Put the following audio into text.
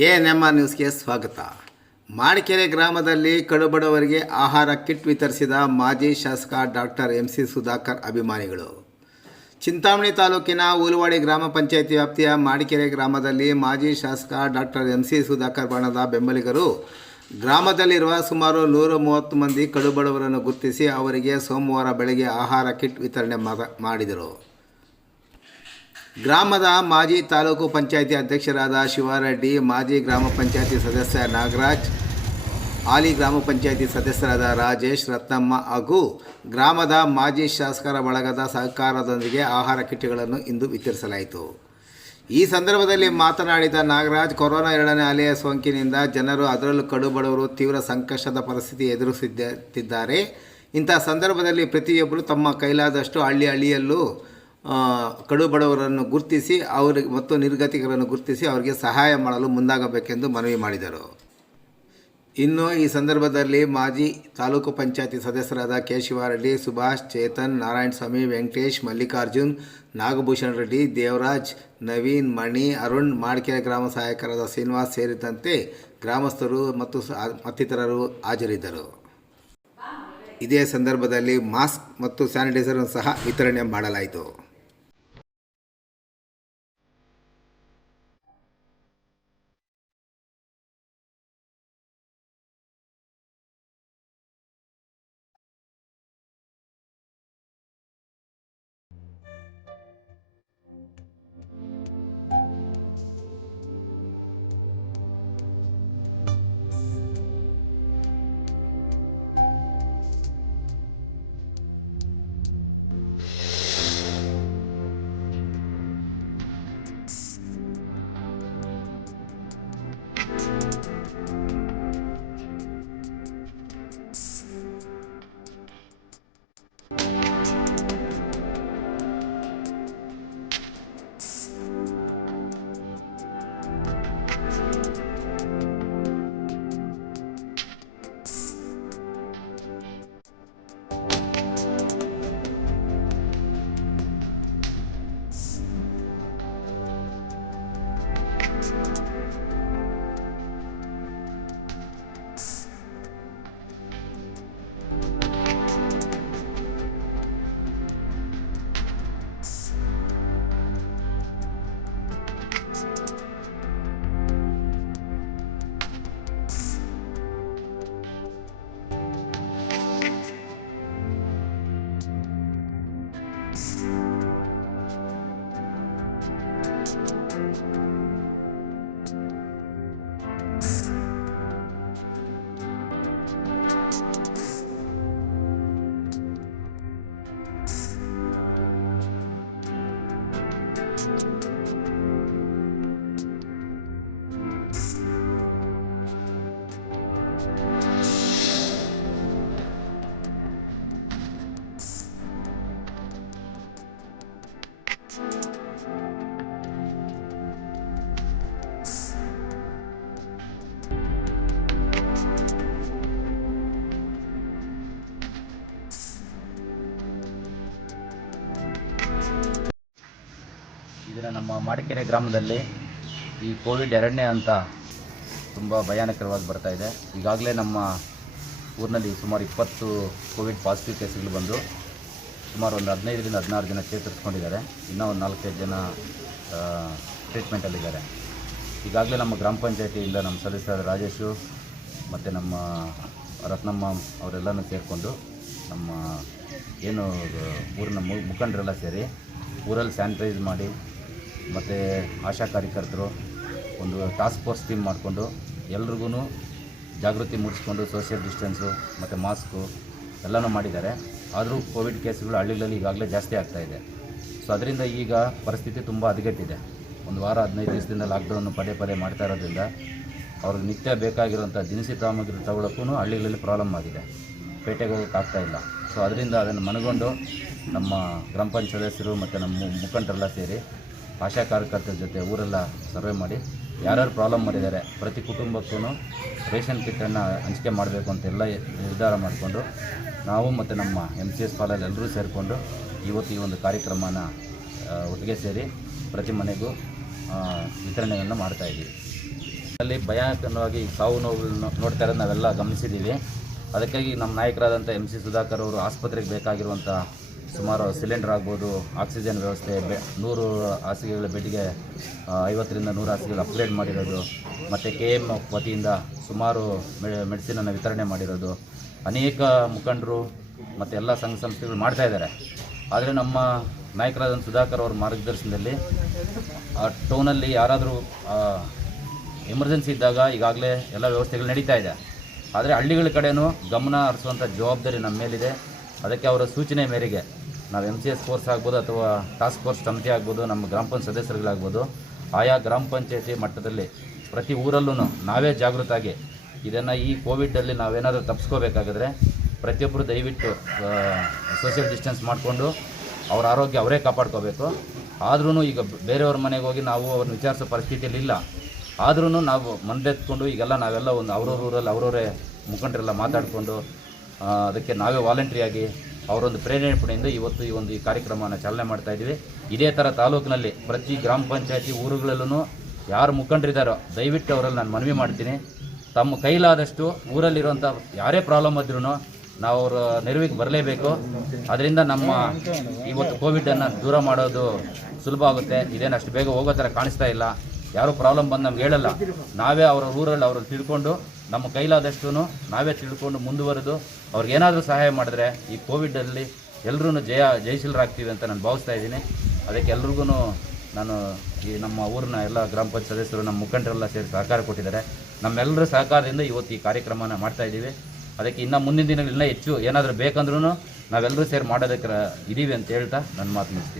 ANM ನ್ಯೂಸ್ಗೆ ಸ್ವಾಗತ. ಮಾಡಿಕೆರೆ ಗ್ರಾಮದಲ್ಲಿ ಕಡುಬಡವರಿಗೆ ಆಹಾರ ಕಿಟ್ ವಿತರಿಸಿದ ಮಾಜಿ ಶಾಸಕ ಡಾಕ್ಟರ್ ಎಂಸಿ ಸುಧಾಕರ್ ಅಭಿಮಾನಿಗಳು. ಚಿಂತಾಮಣಿ ತಾಲೂಕಿನ ಉಲುವಾಡಿ ಗ್ರಾಮ ಪಂಚಾಯಿತಿ ವ್ಯಾಪ್ತಿಯ ಮಾಡಿಕೆರೆ ಗ್ರಾಮದಲ್ಲಿ ಮಾಜಿ ಶಾಸಕ ಡಾಕ್ಟರ್ ಎಂಸಿ ಸುಧಾಕರ್ ಬಣದ ಬೆಂಬಲಿಗರು ಗ್ರಾಮದಲ್ಲಿರುವ ಸುಮಾರು 130 ಮಂದಿ ಕಡುಬಡವರನ್ನು ಗುರುತಿಸಿ ಅವರಿಗೆ ಸೋಮವಾರ ಬೆಳಗ್ಗೆ ಆಹಾರ ಕಿಟ್ ವಿತರಣೆ ಮಾಡಿದರು. ಗ್ರಾಮದ ಮಾಜಿ ತಾಲೂಕು ಪಂಚಾಯಿತಿ ಅಧ್ಯಕ್ಷರಾದ ಶಿವಾರೆಡ್ಡಿ, ಮಾಜಿ ಗ್ರಾಮ ಪಂಚಾಯಿತಿ ಸದಸ್ಯ ನಾಗರಾಜ್, ಹಾಲಿ ಗ್ರಾಮ ಪಂಚಾಯಿತಿ ಸದಸ್ಯರಾದ ರಾಜೇಶ್, ರತ್ನಮ್ಮ ಹಾಗೂ ಗ್ರಾಮದ ಮಾಜಿ ಶಾಸಕರ ಬಳಗದ ಸಹಕಾರದೊಂದಿಗೆ ಆಹಾರ ಕಿಟ್ಗಳನ್ನು ಇಂದು ವಿತರಿಸಲಾಯಿತು. ಈ ಸಂದರ್ಭದಲ್ಲಿ ಮಾತನಾಡಿದ ನಾಗರಾಜ್, ಕೊರೋನಾ 2ನೇ ಅಲೆಯ ಸೋಂಕಿನಿಂದ ಜನರು, ಅದರಲ್ಲೂ ಕಡುಬಡವರು ತೀವ್ರ ಸಂಕಷ್ಟದ ಪರಿಸ್ಥಿತಿ ಎದುರಿಸುತ್ತಿದ್ದಾರೆ. ಇಂಥ ಸಂದರ್ಭದಲ್ಲಿ ಪ್ರತಿಯೊಬ್ಬರು ತಮ್ಮ ಕೈಲಾದಷ್ಟು ಹಳ್ಳಿಯಲ್ಲೂ ಕಡುಬಡವರನ್ನು ಗುರುತಿಸಿ ಅವರಿಗೆ ಮತ್ತು ನಿರ್ಗತಿಕರನ್ನು ಗುರುತಿಸಿ ಅವರಿಗೆ ಸಹಾಯ ಮಾಡಲು ಮುಂದಾಗಬೇಕೆಂದು ಮನವಿ ಮಾಡಿದರು. ಇನ್ನು ಈ ಸಂದರ್ಭದಲ್ಲಿ ಮಾಜಿ ತಾಲೂಕು ಪಂಚಾಯತಿ ಸದಸ್ಯರಾದ ಕೆ. ಶಿವಾರೆಡ್ಡಿ, ಸುಭಾಷ್, ಚೇತನ್, ನಾರಾಯಣಸ್ವಾಮಿ, ವೆಂಕಟೇಶ್, ಮಲ್ಲಿಕಾರ್ಜುನ್, ನಾಗಭೂಷಣ್ ರೆಡ್ಡಿ, ದೇವರಾಜ್, ನವೀನ್, ಮಣಿ, ಅರುಣ್, ಮಾಡಿಕೆರೆ ಗ್ರಾಮ ಸಹಾಯಕರಾದ ಶ್ರೀನಿವಾಸ್ ಸೇರಿದಂತೆ ಗ್ರಾಮಸ್ಥರು ಮತ್ತು ಮತ್ತಿತರರು ಹಾಜರಿದ್ದರು. ಇದೇ ಸಂದರ್ಭದಲ್ಲಿ ಮಾಸ್ಕ್ ಮತ್ತು ಸ್ಯಾನಿಟೈಸರ್ ಸಹ ವಿತರಣೆ ಮಾಡಲಾಯಿತು. ಇದನ್ನು ನಮ್ಮ ಮಾಡಿಕೆರೆ ಗ್ರಾಮದಲ್ಲಿ ಈ ಕೋವಿಡ್ 2ನೇ ಹಂತ ತುಂಬ ಭಯಾನಕರವಾಗಿ ಬರ್ತಾಯಿದೆ. ಈಗಾಗಲೇ ನಮ್ಮ ಊರಿನಲ್ಲಿ ಸುಮಾರು 20 ಕೋವಿಡ್ ಪಾಸಿಟಿವ್ ಕೇಸ್ಗಳು ಬಂದು ಸುಮಾರು ಒಂದು 15ರಿಂದ 16 ಜನ ಚೇತರಿಸ್ಕೊಂಡಿದ್ದಾರೆ. ಇನ್ನೂ ಒಂದು 4-5 ಜನ ಟ್ರೀಟ್ಮೆಂಟಲ್ಲಿದ್ದಾರೆ. ಈಗಾಗಲೇ ನಮ್ಮ ಗ್ರಾಮ ಪಂಚಾಯತಿಯಿಂದ ನಮ್ಮ ಸದಸ್ಯರಾದ ರಾಜೇಶು ಮತ್ತು ನಮ್ಮ ರತ್ನಮ್ಮ ಅವರೆಲ್ಲನೂ ಸೇರಿಕೊಂಡು ನಮ್ಮ ಏನು ಊರಿನ ಮುಖಂಡರೆಲ್ಲ ಸೇರಿ ಊರಲ್ಲಿ ಸ್ಯಾನಿಟೈಸ್ ಮಾಡಿ ಮತ್ತು ಆಶಾ ಕಾರ್ಯಕರ್ತರು ಒಂದು ಟಾಸ್ಕ್ ಫೋರ್ಸ್ ಟೀಮ್ ಮಾಡಿಕೊಂಡು ಎಲ್ರಿಗೂ ಜಾಗೃತಿ ಮೂಡಿಸ್ಕೊಂಡು ಸೋಷಿಯಲ್ ಡಿಸ್ಟೆನ್ಸು ಮತ್ತು ಮಾಸ್ಕು ಎಲ್ಲನೂ ಮಾಡಿದ್ದಾರೆ. ಆದರೂ ಕೋವಿಡ್ ಕೇಸ್ಗಳು ಹಳ್ಳಿಗಳಲ್ಲಿ ಈಗಾಗಲೇ ಜಾಸ್ತಿ ಆಗ್ತಾಯಿದೆ. ಸೊ ಅದರಿಂದ ಈಗ ಪರಿಸ್ಥಿತಿ ತುಂಬ ಹದಗೆಟ್ಟಿದೆ. ಒಂದು ವಾರ 15 ದಿವಸದಿಂದ ಲಾಕ್ಡೌನ್ ಪದೇ ಮಾಡ್ತಾ ಇರೋದ್ರಿಂದ ಅವ್ರಿಗೆ ನಿತ್ಯ ಬೇಕಾಗಿರುವಂಥ ದಿನಸಿ ಸಾಮಗ್ರಿ ತಗೊಳ್ಳೋಕ್ಕೂ ಹಳ್ಳಿಗಳಲ್ಲಿ ಪ್ರಾಬ್ಲಮ್ ಆಗಿದೆ. ಪೇಟೆಗೆ ಹೋಗೋಕ್ಕಾಗ್ತಾಯಿಲ್ಲ. ಸೊ ಅದರಿಂದ ಅದನ್ನು ಮನಗೊಂಡು ನಮ್ಮ ಗ್ರಾಮ ಪಂಚಾಯತ್ ಸದಸ್ಯರು ಮತ್ತು ನಮ್ಮ ಮುಖಂಡರೆಲ್ಲ ಸೇರಿ ಆಶಾ ಕಾರ್ಯಕರ್ತರ ಜೊತೆ ಊರೆಲ್ಲ ಸರ್ವೆ ಮಾಡಿ ಯಾರ್ಯಾರು ಪ್ರಾಬ್ಲಮ್ ಮಾಡಿದ್ದಾರೆ ಪ್ರತಿ ಕುಟುಂಬಕ್ಕೂ ರೇಷನ್ ಕಿಟ್ಟನ್ನು ಹಂಚಿಕೆ ಮಾಡಬೇಕು ಅಂತೆಲ್ಲ ನಿರ್ಧಾರ ಮಾಡಿಕೊಂಡು ನಾವು ಮತ್ತು ನಮ್ಮ MCS ಕಾಲೇಜ್ ಎಲ್ಲರೂ ಸೇರಿಕೊಂಡು ಇವತ್ತು ಈ ಒಂದು ಕಾರ್ಯಕ್ರಮನ ಒಟ್ಟಿಗೆ ಸೇರಿ ಪ್ರತಿ ಮನೆಗೂ ವಿತರಣೆಯನ್ನು ಮಾಡ್ತಾಯಿದ್ದೀವಿ. ಅಲ್ಲಿ ಭಯಾನಕವಾಗಿ ಸಾವು ನೋವುಗಳನ್ನು ನೋಡ್ತಾ ಇರೋದು ನಾವೆಲ್ಲ ಗಮನಿಸಿದ್ದೀವಿ. ಅದಕ್ಕಾಗಿ ನಮ್ಮ ನಾಯಕರಾದಂಥ MC ಸುಧಾಕರ್ ಅವರು ಆಸ್ಪತ್ರೆಗೆ ಬೇಕಾಗಿರುವಂಥ ಸುಮಾರು ಸಿಲಿಂಡರ್ ಆಗ್ಬೋದು, ಆಕ್ಸಿಜನ್ ವ್ಯವಸ್ಥೆ, 100 ಹಾಸಿಗೆಗಳ ಬೆಡ್ಗೆ 50ರಿಂದ 100 ಹಾಸಿಗೆಗಳು ಅಪ್ಗ್ರೇಡ್ ಮಾಡಿರೋದು, ಮತ್ತು KM ವತಿಯಿಂದ ಸುಮಾರು ಮೆಡಿಸಿನನ್ನು ವಿತರಣೆ ಮಾಡಿರೋದು, ಅನೇಕ ಮುಖಂಡರು ಮತ್ತು ಎಲ್ಲ ಸಂಘ ಸಂಸ್ಥೆಗಳು ಮಾಡ್ತಾ ಇದ್ದಾರೆ. ಆದರೆ ನಮ್ಮ ನಾಯಕರಾದಂಥ ಸುಧಾಕರ್ ಅವರ ಮಾರ್ಗದರ್ಶನದಲ್ಲಿ ಆ ಟೌನಲ್ಲಿ ಯಾರಾದರೂ ಎಮರ್ಜೆನ್ಸಿ ಇದ್ದಾಗ ಈಗಾಗಲೇ ಎಲ್ಲ ವ್ಯವಸ್ಥೆಗಳು ನಡೀತಾ ಇದೆ. ಆದರೆ ಹಳ್ಳಿಗಳ ಕಡೆಯೂ ಗಮನ ಹರಿಸುವಂಥ ಜವಾಬ್ದಾರಿ ನಮ್ಮ ಮೇಲಿದೆ. ಅದಕ್ಕೆ ಅವರ ಸೂಚನೆ ಮೇರೆಗೆ ನಾವು MCS ಫೋರ್ಸ್ ಆಗ್ಬೋದು ಅಥವಾ ಟಾಸ್ಕ್ ಫೋರ್ಸ್ ಸಮಿತಿ ಆಗ್ಬೋದು, ನಮ್ಮ ಗ್ರಾಮ ಪಂಚಾಯತ್ ಸದಸ್ಯರುಗಳಾಗ್ಬೋದು, ಆಯಾ ಗ್ರಾಮ ಪಂಚಾಯತಿ ಮಟ್ಟದಲ್ಲಿ ಪ್ರತಿ ಊರಲ್ಲೂ ನಾವೇ ಜಾಗೃತಾಗಿ ಇದನ್ನು ಈ ಕೋವಿಡಲ್ಲಿ ನಾವೇನಾದರೂ ತಪ್ಪಿಸ್ಕೋಬೇಕಾಗಿದ್ರೆ ಪ್ರತಿಯೊಬ್ಬರು ದಯವಿಟ್ಟು ಸೋಷಿಯಲ್ ಡಿಸ್ಟೆನ್ಸ್ ಮಾಡಿಕೊಂಡು ಅವ್ರ ಆರೋಗ್ಯ ಅವರೇ ಕಾಪಾಡ್ಕೋಬೇಕು. ಆದ್ರೂ ಈಗ ಬೇರೆಯವ್ರ ಮನೆಗೆ ಹೋಗಿ ನಾವು ಅವ್ರನ್ನ ವಿಚಾರಿಸೋ ಪರಿಸ್ಥಿತಿಯಲ್ಲಿ ಇಲ್ಲ. ಆದ್ರೂ ನಾವು ಮನದೆತ್ಕೊಂಡು ಈಗೆಲ್ಲ ನಾವೆಲ್ಲ ಒಂದು ಅವ್ರವ್ರ ಊರಲ್ಲಿ ಅವರವರೇ ಮುಖಂಡರೆಲ್ಲ ಮಾತಾಡಿಕೊಂಡು ಅದಕ್ಕೆ ನಾವೇ ವಾಲಂಟ್ರಿಯಾಗಿ ಅವರೊಂದು ಪ್ರೇರೇಪಣೆಯಿಂದ ಇವತ್ತು ಈ ಕಾರ್ಯಕ್ರಮವನ್ನು ಚಾಲನೆ ಮಾಡ್ತಾಯಿದ್ದೀವಿ. ಇದೇ ಥರ ತಾಲೂಕಿನಲ್ಲಿ ಪ್ರತಿ ಗ್ರಾಮ ಪಂಚಾಯತಿ ಊರುಗಳಲ್ಲೂ ಯಾರು ಮುಖಂಡರಿದ್ದಾರೋ ದಯವಿಟ್ಟು ಅವರಲ್ಲಿ ನಾನು ಮನವಿ ಮಾಡ್ತೀನಿ, ತಮ್ಮ ಕೈಲಾದಷ್ಟು ಊರಲ್ಲಿರುವಂಥ ಯಾರೇ ಪ್ರಾಬ್ಲಮ್ ಇದ್ರೂ ನಾವು ಅವರ ನೆರವಿಗೆ ಬರಲೇಬೇಕು. ಅದರಿಂದ ನಮ್ಮ ಇವತ್ತು ಕೋವಿಡನ್ನು ದೂರ ಮಾಡೋದು ಸುಲಭ ಆಗುತ್ತೆ. ಇದೇನು ಅಷ್ಟು ಬೇಗ ಹೋಗೋ ಥರ ಕಾಣಿಸ್ತಾ ಇಲ್ಲ. ಯಾರೂ ಪ್ರಾಬ್ಲಮ್ ಬಂದು ನಮ್ಗೆ ಹೇಳಲ್ಲ. ನಾವೇ ಅವರ ಊರಲ್ಲಿ ಅವ್ರಲ್ಲಿ ತಿಳ್ಕೊಂಡು ನಮ್ಮ ಕೈಲಾದಷ್ಟು ನಾವೇ ತಿಳ್ಕೊಂಡು ಮುಂದುವರೆದು ಅವ್ರಿಗೇನಾದರೂ ಸಹಾಯ ಮಾಡಿದ್ರೆ ಈ ಕೋವಿಡಲ್ಲಿ ಎಲ್ಲರೂ ಜಯಶೀಲರಾಗ್ತೀವಿ ಅಂತ ನಾನು ಭಾವಿಸ್ತಾ ಇದ್ದೀನಿ. ಅದಕ್ಕೆ ಎಲ್ರಿಗೂ ನಾನು ಈ ನಮ್ಮ ಊರಿನ ಎಲ್ಲ ಗ್ರಾಮ ಪಂಚಾಯತ್ ಸದಸ್ಯರು, ನಮ್ಮ ಮುಖಂಡರೆಲ್ಲ ಸೇರಿ ಸಹಕಾರ ಕೊಟ್ಟಿದ್ದಾರೆ. ನಮ್ಮೆಲ್ಲರ ಸಹಕಾರದಿಂದ ಇವತ್ತು ಈ ಕಾರ್ಯಕ್ರಮನ ಮಾಡ್ತಾಯಿದ್ದೀವಿ. ಅದಕ್ಕೆ ಇನ್ನು ಮುಂದಿನ ದಿನಗಳು ಇನ್ನೂ ಹೆಚ್ಚು ಏನಾದರೂ ಬೇಕಂದ್ರೂ ನಾವೆಲ್ಲರೂ ಸೇರಿ ಮಾಡೋದಕ್ಕೆ ಇದ್ದೀವಿ ಅಂತ ಹೇಳ್ತಾ ನನ್ನ ಮಾತು ಮುಗಿಸ್ತೀನಿ.